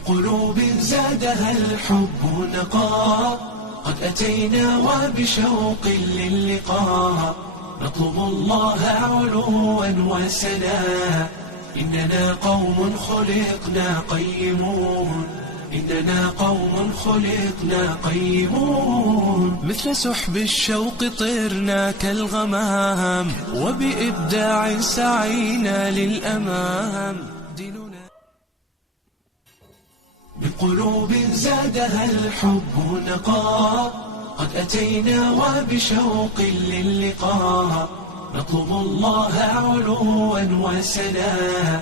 بقلوب زادها الحب نقاء، قد أتينا وبشوق للقاء، نطلب الله علوا وسنا. إننا قوم خلقنا قيمون، إننا قوم خلقنا قيمون. مثل سحب الشوق طرنا كالغمام، وبإبداع سعينا للأمام. بقلوب زادها الحب نقاء، قد أتينا وبشوق للقاء، نطلب الله علوا وسنا.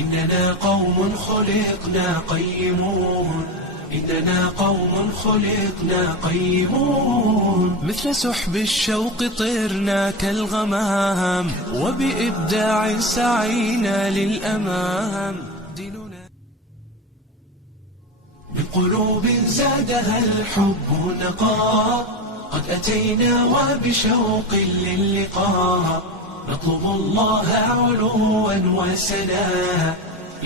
إننا قوم خلقنا قيمون، إننا قوم خلقنا قيمون. مثل سحب الشوق طرنا كالغمام، وبإبداع سعينا للأمام. بقلوب زادها الحب نقاء، قد أتينا وبشوق للقاء، نطلب الله علوا وسنا.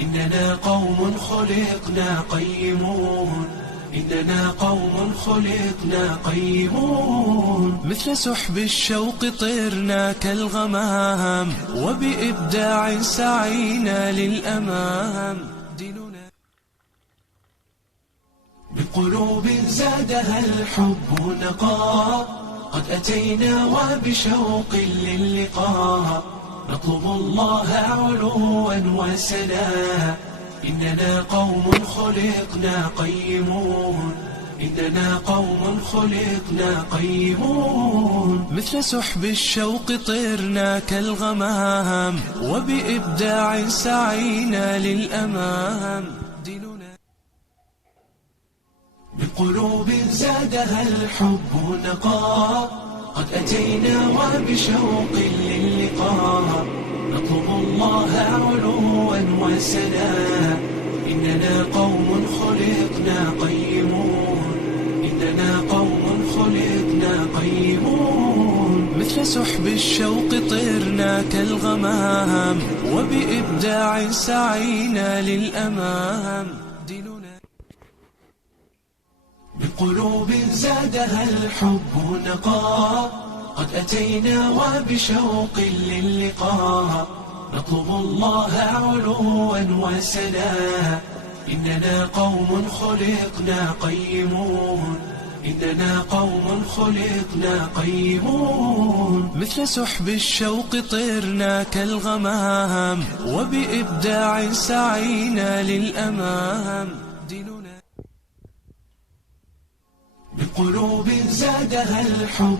إننا قوم خلقنا قيمون، إننا قوم خلقنا قيمون. مثل سحب الشوق طرنا كالغمام، وبإبداع سعينا للأمام. بقلوب زادها الحب نقاء، قد أتينا وبشوق للقاء، نطلب الله علوا وسنا. إننا قوم خلقنا قيمون، إننا قوم خلقنا قيمون. مثل سحب الشوق طرنا كالغمام، وبإبداع سعينا للأمام. بقلوب زادها الحب نقاء، قد أتينا وبشوق للقاء، نطلب الله علوا وسنا. إننا قوم خلقنا قيمون، إننا قوم خلقنا قيمون. مثل سحب الشوق طرنا كالغمام، وبإبداع سعينا للأمام. بقلوب زادها الحب نقاء، قد أتينا وبشوق للقاء، نطلب الله علوا وسنا. إننا قوم خلقنا قيمون، إننا قوم خلقنا قيمون. مثل سحب الشوق طرنا كالغمام، وبإبداع سعينا للأمام. بقلوب زادها الحب